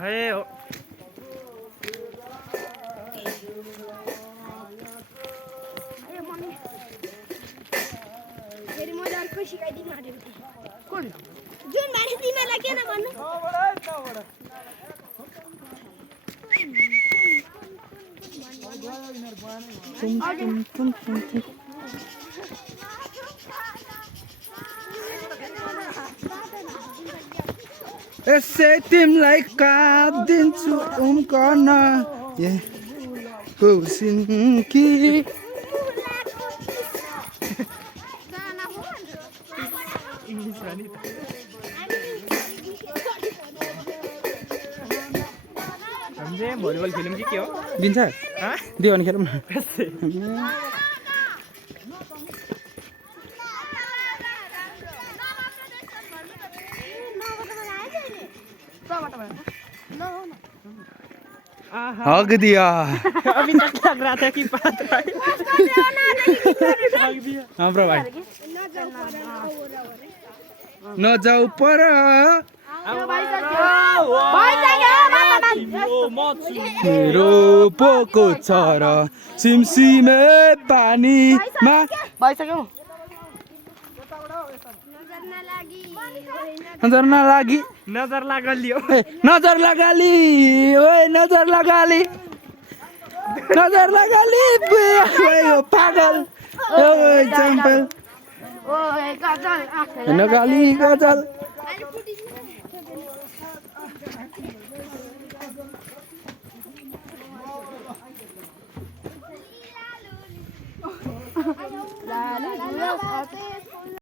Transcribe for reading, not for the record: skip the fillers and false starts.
हे हो फेरि मैले अर्को सिकाइदिनु आँटेको थिएँ कुन जुन भाइ तिमीलाई किन भन्नु यसै तिमीलाई काटिदिन्छु उम्कन कौसिनकी हामीले भलिबल खेल्यौँ कि के हो दिन्छ दियो भने खेलौँ न हग दिया अभी तक लग रहा था कि बात हाँ भाई न जाऊ पर मेरो पोको चर सिमसिमे पानीमा भइसक्यो नजर नलागी नजर लागलियो नजर लगाली ओए नजर लगाली नजर लगाली ओए पागल ओए चम्पल नगाली गजल ला ला ला